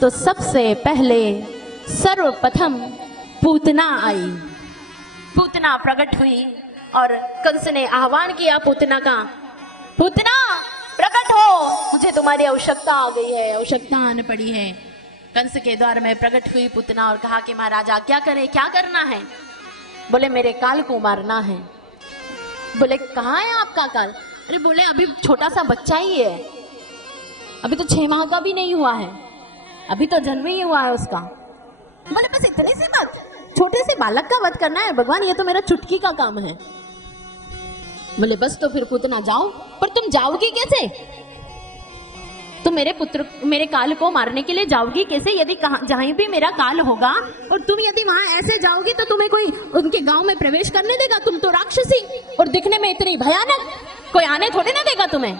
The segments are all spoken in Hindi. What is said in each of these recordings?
तो सबसे पहले सर्वप्रथम पूतना आई। पूतना प्रकट हुई और कंस ने आह्वान किया पूतना का, पूतना प्रकट हो, मुझे तुम्हारी आवश्यकता आ गई है, आवश्यकता आने पड़ी है। कंस के द्वार में प्रकट हुई पूतना और कहा कि महाराज क्या करें, क्या करना है? बोले मेरे काल को मारना है। बोले कहाँ है आपका काल? अरे बोले अभी छोटा सा बच्चा ही है, अभी तो 6 माह का भी नहीं हुआ है, अभी तो जन्म ही हुआ है उसका। बोले बस इतनी सी बात, छोटे से बालक का वध करना है भगवान, ये तो मेरा चुटकी का काम है। बोले बस तो फिर पूतना जाओ। पर तुम जाओगी कैसे? तुम मेरे काल को मारने के लिए जाओगी कैसे? यदि जहां भी मेरा काल होगा और तुम यदि वहां ऐसे जाओगी तो तुम्हें कोई उनके गांव में प्रवेश करने देगा? तुम तो राक्षसी और दिखने में इतनी भयानक, कोई आने थोड़ी ना देगा तुम्हें।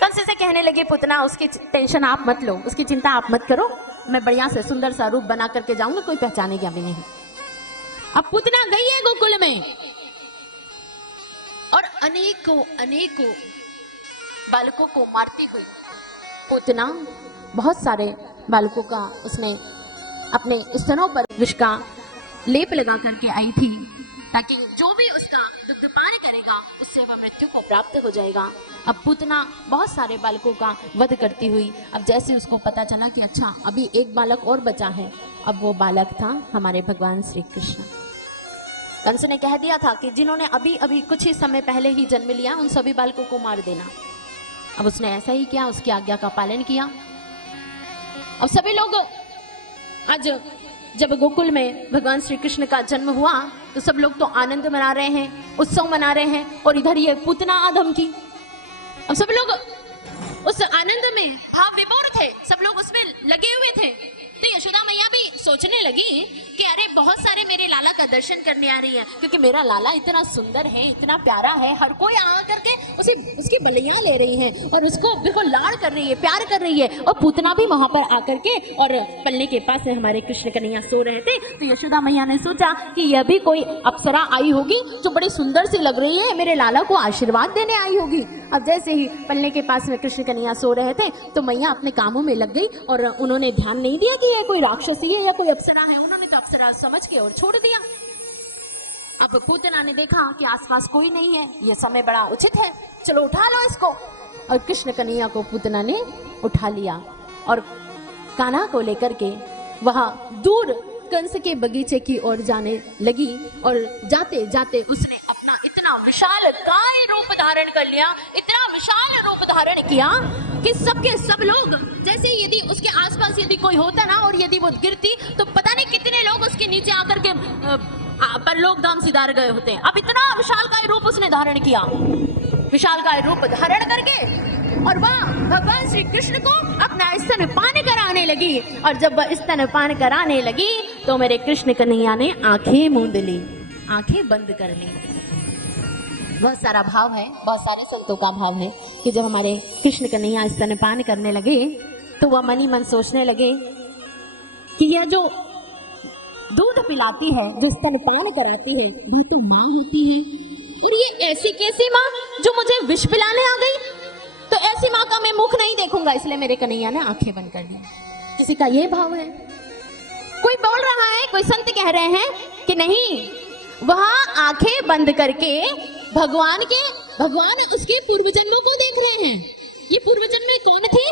कंस से कहने लगे पूतना उसकी टेंशन आप मत लो, उसकी चिंता आप मत करो, मैं बढ़िया से सुंदर सा रूप बना करके जाऊंगा, कोई पहचानेगा भी नहीं। अब पूतना गई है गोकुल में और अनेकों बालकों को मारती हुई पूतना बहुत सारे बालकों का उसने अपने स्तनों पर विष का लेप लगा करके आई थी, ताकि जो भी उसका दुग्धपान करेगा उससे वह मृत्यु को प्राप्त हो जाएगा। अब पूतना बहुत सारे बालकों का वध करती हुई, अब जैसे उसको पता चला कि अच्छा अभी एक बालक और बचा है, अब वो बालक था हमारे भगवान श्री कृष्ण। कंस ने कह दिया था कि जिन्होंने अभी अभी कुछ ही समय पहले ही जन्म लिया उन सभी बालकों को मार देना। अब उसने ऐसा ही किया, उसकी आज्ञा का पालन किया। अब सभी लोग आज जब गोकुल में भगवान श्री कृष्ण का जन्म हुआ तो सब लोग तो आनंद मना रहे हैं, उत्सव मना रहे हैं, और इधर ये पूतना आदम की। अब सब लोग उस आनंद में विभोर थे, सब लोग उसमें लगे हुए थे। तो यशोदा मैया भी सोचने लगी कि अरे बहुत सारे मेरे लाला का दर्शन करने आ रही है, क्योंकि मेरा लाला इतना सुंदर है, इतना प्यारा है, हर कोई आ करके उसकी बलियां ले रही है और उसको बिल्कुल लाड़ कर रही है, प्यार कर रही है। और पूतना भी वहां पर आकर के और पलने के पास से हमारे कृष्ण कन्हैया सो रहे थे। तो यशोदा मैया ने सोचा कि यह भी कोई अप्सरा आई होगी जो बड़ी सुंदर सी लग रही है, मेरे लाला को आशीर्वाद देने आई होगी। अब जैसे ही पलने के पास में कृष्ण कन्हैया सो रहे थे तो मैया अपने कामों में लग गई और उन्होंने ध्यान नहीं दिया कि यह कोई राक्षसी है या कोई अप्सरा है। उन्होंने तो अप्सरा समझ के और छोड़ दिया। अब पूतना ने देखा कि आसपास कोई नहीं है, यह समय बड़ा उचित है, चलो उठा लो इसको। और कृष्ण कन्हैया को पूतना ने उठा लिया और कान्हा को लेकर के वहां दूर कंस के बगीचे की ओर जाने लगी। और जाते जाते उसने अपना इतना विशाल काय रूप धारण कर लिया, इतना विशाल रूप धारण किया कि सबके सब लोग, जैसे यदि उसके आसपास यदि कोई होता ना और यदि वो गिरती तो पता नहीं कितने लोग उसके नीचे आकर के परलोक धाम सिधार गए होते। अब इतना विशाल काय रूप उसने धारण किया, विशाल काय रूप धारण करके और वह भगवान श्री कृष्ण को अपना स्तनपान कराने लगी। और जब वह स्तनपान कराने लगी तो मेरे कृष्ण कन्हैया ने आंखें मूंद ली, आंखें बंद कर ली। बहुत सारा भाव है, बहुत सारे संतों का भाव है कि जब हमारे कृष्ण कन्हैया स्तनपान करने लगे तो वह मन ही मन सोचने लगे कि यह जो दूध पिलाती है, जो स्तनपान कराती है, वह तो माँ होती है, और ये ऐसी कैसी माँ जो मुझे विष पिलाने आ गई? तो ऐसी माँ का मैं मुख नहीं देखूंगा। इसलिए मेरे कन्हैया ने आंखें बंद कर दी। किसी का ये भाव है। कोई बोल रहा है, कोई संत कह रहे हैं कि नहीं, वहां आंखें बंद करके भगवान उसके पूर्व जन्मों को देख रहे हैं। ये पूर्व जन्म में कौन थे?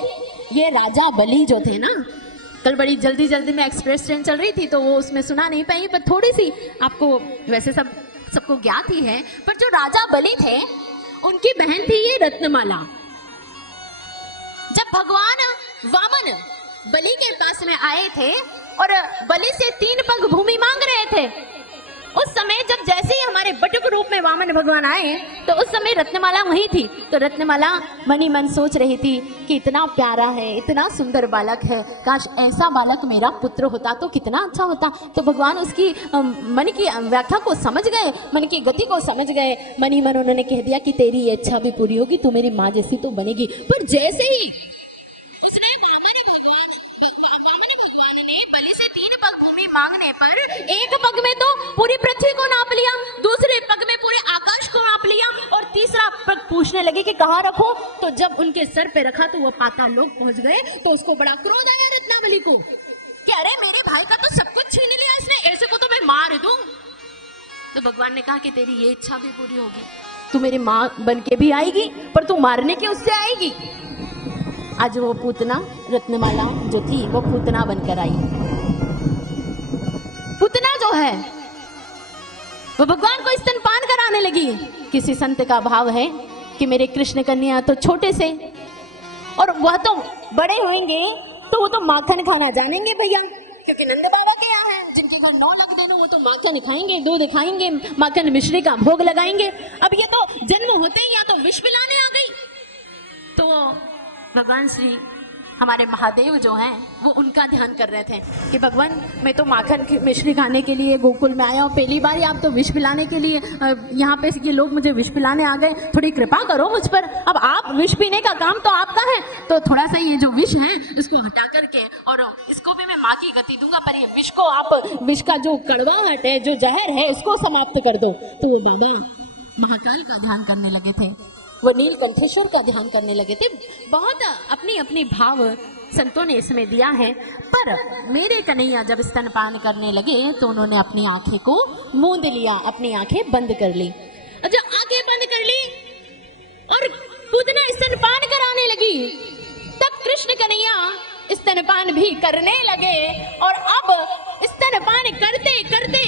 ये राजा बलि जो थे ना। कल बड़ी जल्दी में एक्सप्रेस ट्रेन चल रही थी तो वो उसमें सुना नहीं पाई, पर थोड़ी सी आपको वैसे सबको ज्ञात ही है। पर जो राजा बलि थे उनकी बहन थी ये रत्नमाला। जब भगवान वामन बलि के पास में आए थे और बलि से 3 पग भूमि मांग रहे थे, उस समय जब जैसे ही हमारे बटुक रूप में वामन भगवान आए तो उस समय रत्नमाला वही थी। तो रत्नमाला मन ही मन सोच रही थी कि इतना प्यारा है, इतना सुंदर बालक है, काश ऐसा बालक मेरा पुत्र होता तो कितना अच्छा होता। तो भगवान उसकी मन की व्याख्या को समझ गए, मन की गति को समझ गए। मन ही मन उन्होंने कह दिया कि तेरी ये इच्छा भी पूरी होगी, तू मेरी माँ जैसी तो बनेगी। पर जैसे ही उसने वामन भगवान ने बलि से 3 पग भूमि मांगने पर एक पग में तो पूरी पृथ्वी को नाप लिया, दूसरे पग में पूरे आकाश को नाप लिया, और तीसरा पग पूछने लगे कि कहाँ रखो। तो जब उनके सर पे रखा तो वो पाताल लोक पहुंच गए। तो उसको बड़ा क्रोध आया रत्नावली को कि अरे मेरे भाई का तो सब कुछ छीन लिया इसने, ऐसे को तो मैं मार दूं। तो भगवान ने कहा कि तेरी ये इच्छा भी पूरी होगी, तू मेरी माँ बन के भी आएगी पर तू मारने के उससे आएगी। आज वो पूतना रत्नमाला जो थी वो पूतना बनकर आई। पूतना जो है वो भगवान को स्तनपान कराने लगी। किसी संत का भाव है कि मेरे कृष्ण कन्या तो छोटे से और वह तो बड़े होंगे तो वो तो माखन खाना जानेंगे भैया, क्योंकि नंद बाबा के यहाँ है जिनके घर 9 लाख देनो वो तो माखन खाएंगे, दूध खाएंगे, माखन मिश्री का भोग लगाएंगे। अब ये तो जन्म होते ही या तो विष पिलाने आ गई। तो भगवान श्री हमारे महादेव जो हैं वो उनका ध्यान कर रहे थे कि भगवान मैं तो माखन मिश्री खाने के लिए गोकुल में आया हूँ, पहली बार ही आप तो विष पिलाने के लिए यहाँ पे ये लोग मुझे विष पिलाने आ गए, थोड़ी कृपा करो मुझ पर। अब आप विष पीने का काम तो आपका है, तो थोड़ा सा ये जो विष है इसको हटा करके और इसको भी मैं माँ की गति दूंगा, पर ये विष को आप विष का जो कड़वाहट है जो जहर है इसको समाप्त कर दो। तो वो बाबा महाकाल का ध्यान करने लगे थे, वो नीलकंठेश्वर का ध्यान करने लगे थे। बहुत अपनी अपनी भाव संतों ने इसमें दिया है। पर मेरे कन्हैया जब स्तनपान करने लगे तो उन्होंने अपनी आंखें को मूंद लिया, अपनी आंखें बंद कर ली। जब आंखें बंद कर ली और पूतना स्तनपान कराने लगी तब कृष्ण कन्हैया स्तनपान भी करने लगे। और अब स्तनपान करते करते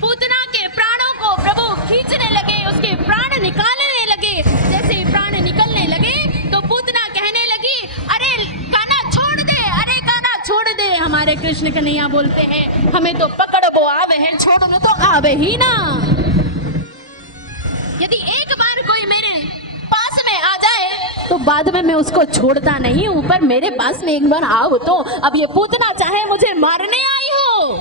पूतना के प्राणों को प्रभु खींचने लगे, उसके प्राण निकालने लगे। जैसे प्राण निकलने लगे तो पूतना कहने लगी अरे काना छोड़ दे, अरे काना छोड़ दे। हमारे कृष्ण कन्हैया बोलते हैं हमें तो पकड़ वो आवे है, छोड़ने तो आवे ही ना। यदि एक बार कोई मेरे पास में आ जाए तो बाद में मैं उसको छोड़ता नहीं हूं, पर मेरे पास में एक बार आओ तो अब ये पूतना चाहे मुझे मारने आई हो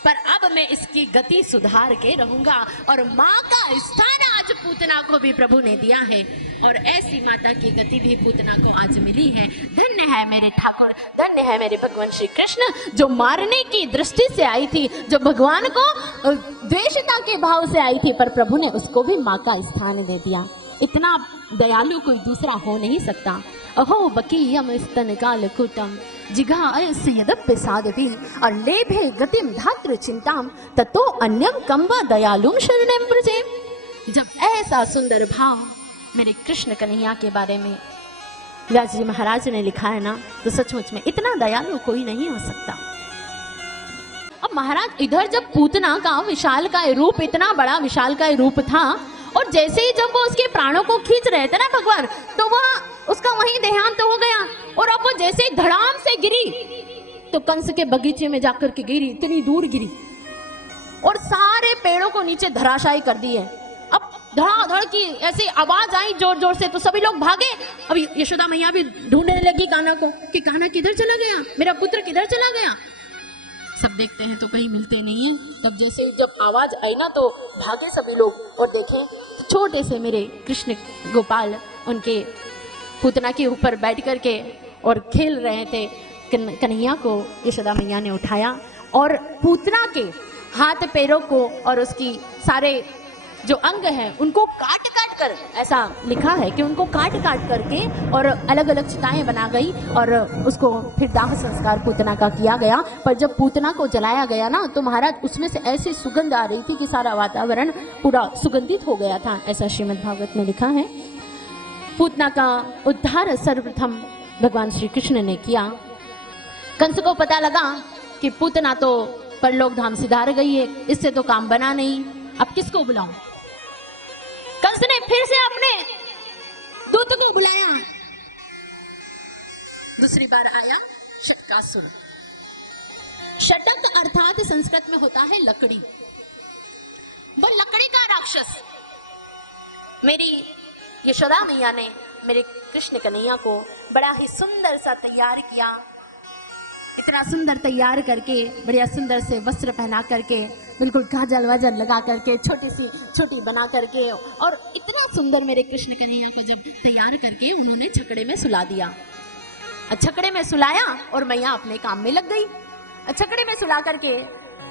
पर अब मैं इसकी गति सुधार के रहूंगा। और माँ का स्थान आज पूतना को भी प्रभु ने दिया है और ऐसी माता की गति भी पूतना को आज मिली है। धन्य है मेरे ठाकुर, धन्य है मेरे भगवान श्री कृष्ण जो मारने की दृष्टि से आई थी, जो भगवान को द्वेषता के भाव से आई थी, पर प्रभु ने उसको भी माँ का स्थान दे दिया। इतना दयालु कोई दूसरा हो नहीं सकता। अहो बकीयम स्तन काल कुटम जिघा अयस्य यदप्य साधति और लेभे गतिम धात्र चिंताम ततो अन्यम कम्वा दयालुम शरणम ब्रजेम। जब ऐसा सुंदर भाव मेरे कृष्ण कन्हैया के बारे में व्यास जी महाराज ने लिखा है ना, तो सचमुच में इतना दयालु कोई नहीं हो सकता। अब महाराज इधर जब पूतना का विशालकाय रूप, इतना बड़ा विशालकाय रूप था और जैसे ही जब वो उसके प्राणों को खींच रहे थे ना भगवान, तो वह उसका वहीं देहांत हो गया। और अब वो जैसे धड़ाम से गिरी तो कंस के बगीचे में जाकर के गिरी, इतनी दूर गिरी और सारे पेड़ों को नीचे धराशायी कर दिए। अब धड़ाधड़ की ऐसी आवाज आई जोर जोर से, तो सभी लोग भागे। अब यशोदा मैया भी ढूंढने लगी कान्हा को कि कान्हा किधर चला गया, मेरा पुत्र किधर चला गया। सब देखते हैं तो कहीं मिलते नहीं है। तब जैसे जब आवाज आई ना तो भागे सभी लोग और देखें तो छोटे से मेरे कृष्ण गोपाल उनके पूतना के ऊपर बैठ करके और खेल रहे थे। कन्हैया को यशोदा मैया ने उठाया और पूतना के हाथ पैरों को और उसकी सारे जो अंग हैं उनको काट काट कर, ऐसा लिखा है कि उनको काट काट करके और अलग अलग चिताएं बना गई और उसको फिर दाह संस्कार पूतना का किया गया। पर जब पूतना को जलाया गया ना तो महाराज उसमें से ऐसी सुगंध आ रही थी कि सारा वातावरण पूरा सुगंधित हो गया था, ऐसा श्रीमद् भागवत में लिखा है। पूतना का उद्धार सर्वप्रथम भगवान श्री कृष्ण ने किया। कंस को पता लगा कि पूतना तो परलोक धाम सिधार गई है, इससे तो काम बना नहीं, अब किसको बुलाऊं। कंस ने फिर से अपने दूत को बुलाया। दूसरी बार आया शटकासुर। शटक अर्थात संस्कृत में होता है लकड़ी, वो लकड़ी का राक्षस। मेरी यशोदा मैया ने मेरे कृष्ण कन्हैया को बड़ा ही सुंदर सा तैयार किया। इतना सुंदर तैयार करके बढ़िया सुंदर से वस्त्र पहना करके बिल्कुल काजल वाजल लगा करके छोटी बना करके और इतना सुंदर मेरे कृष्ण कन्हैया को जब तैयार करके उन्होंने छकड़े में सुला दिया। छकड़े में सुलाया और मैया अपने काम में लग गई। छकड़े में सुला करके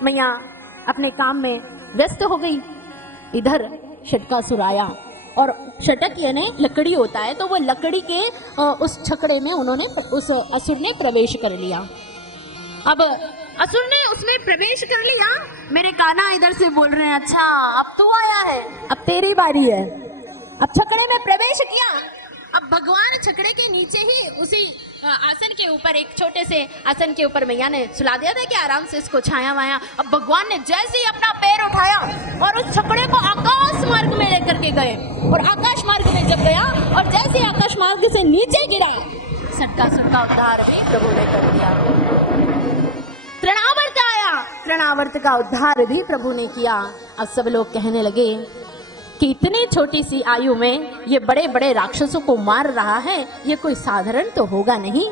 मैया अपने काम में व्यस्त हो गई। इधर शटकासुर आया और शटक यानी लकड़ी होता है, तो वो लकड़ी के उस छकड़े में उस असुर ने प्रवेश कर लिया। अब असुर ने उसमें प्रवेश कर लिया। मेरे कान्हा इधर से बोल रहे हैं, अच्छा अब तू आया है, अब तेरी बारी है। अब छकड़े में प्रवेश किया। अब भगवान छकड़े के नीचे ही उसी आसन के ऊपर, एक छोटे से आसन के ऊपर मैया ने सुला दिया था कि आराम से इसको छाया वाया। अब भगवान ने जैसे ही अपना पैर उठाया और उस छकड़े को आकाश मार्ग में लेकर के गए, और आकाश मार्ग में जब गया और जैसे आकाश मार्ग से नीचे गिरा, सटकासुर का उद्धार भी प्रभु ने कर दिया। तृणावर्त आया, तृणावर्त का उद्धार भी प्रभु ने किया। अब सब लोग कहने लगे कि इतनी छोटी सी आयु में ये बड़े बड़े राक्षसों को मार रहा है, ये कोई साधारण तो होगा नहीं।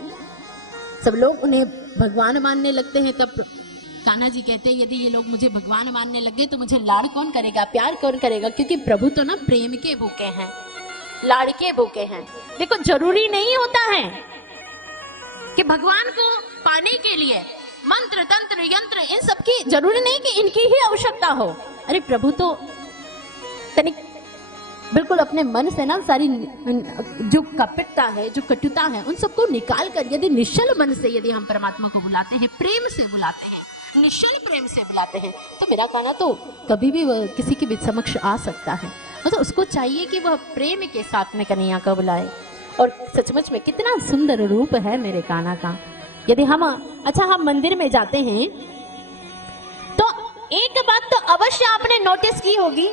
सब लोग उन्हें भगवान मानने लगते हैं। तब कान्हा जी कहते हैं, यदि ये लोग मुझे भगवान मानने लगे तो मुझे लाड़ कौन करेगा, प्यार कौन करेगा? क्योंकि प्रभु तो ना प्रेम के भूखे हैं, लाड़ के भूखे हैं। देखो, जरूरी नहीं होता है कि भगवान को पाने के लिए मंत्र तंत्र यंत्र इन सब की जरूरी नहीं कि इनकी ही आवश्यकता हो। अरे प्रभु तो तनिक बिल्कुल अपने मन से ना सारी जो कपटता है, जो कटुता है, उन सबको निकाल कर यदि निश्चल मन से यदि हम परमात्मा को बुलाते हैं, प्रेम से बुलाते हैं, निश्चल प्रेम से बुलाते हैं, तो मेरा कान्हा तो कभी भी किसी के भी समक्ष आ सकता है। मतलब उसको चाहिए कि वह प्रेम के साथ में कन्हैया को बुलाए। और सचमुच में कितना सुंदर रूप है मेरे कान्हा का। यदि हम हम मंदिर में जाते हैं तो एक बात तो अवश्य आपने नोटिस की होगी,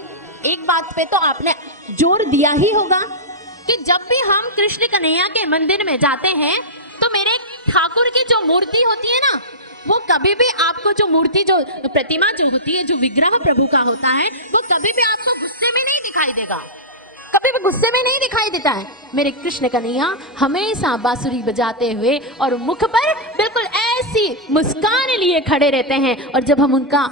एक बात पे तो आपने जोर दिया ही होगा कि जब भी हम कृष्ण कन्हैया के मंदिर में जाते हैं तो मेरे ठाकुर की जो मूर्ति होती है ना, वो कभी भी आपको जो मूर्ति, जो प्रतिमा जो होती है, जो विग्रह प्रभु का होता है, वो कभी भी आपको गुस्से में नहीं दिखाई देगा, कभी भी गुस्से में नहीं दिखाई देता है। मेरे कृष्ण कन्हैया हमेशा बांसुरी बजाते हुए और मुख पर बिल्कुल ऐसी मुस्कान लिए खड़े रहते हैं। और जब हम उनका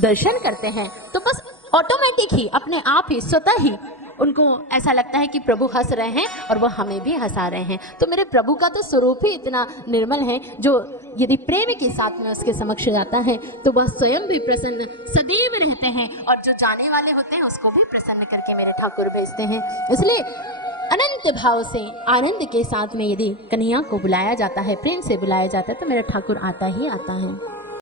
दर्शन करते हैं तो बस ऑटोमेटिक ही, अपने आप ही, स्वतः ही उनको ऐसा लगता है कि प्रभु हंस रहे हैं और वो हमें भी हंसा रहे हैं। तो मेरे प्रभु का तो स्वरूप ही इतना निर्मल है, जो यदि प्रेम के साथ में उसके समक्ष जाता है तो वह स्वयं भी प्रसन्न सदैव रहते हैं, और जो जाने वाले होते हैं उसको भी प्रसन्न करके मेरे ठाकुर भेजते हैं। इसलिए अनंत भाव से, आनंद के साथ में यदि कन्हैया को बुलाया जाता है, प्रेम से बुलाया जाता है, तो मेरा ठाकुर आता ही आता है।